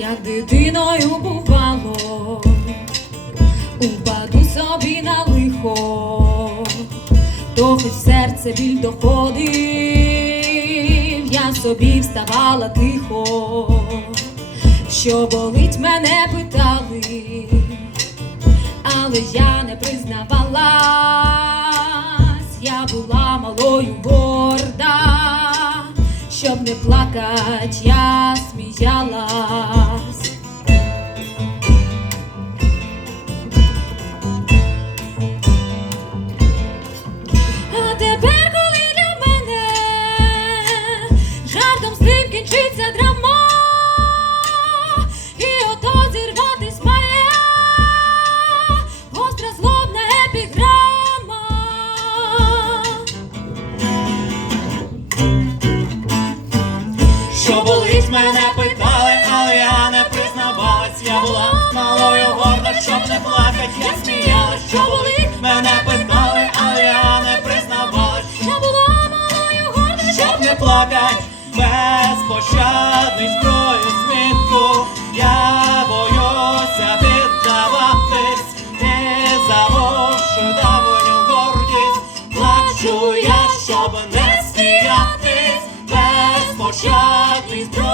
як дитиною бувало, упаду собі на лихо, то хоч серце біль доходив, я собі вставала тихо, що болить мене питали, але я не признавалась, я була малою горда, щоб не плакать, я сміялась. Жартом з тим кінчиться драма, і ото зірватись має гостра злобна епіграма. Що болить, мене питали, але я не признавалась. Я була малою горда, щоб не плакать, я сміялась, що болить, мене питали, але я не признавалась. Я була малою горда, Щоб не плакать, без безпощадний зброю смітку, я боюся піддаватись, не завовшу давню гордість, плачу я, щоб не сміятись, безпощадний зброї.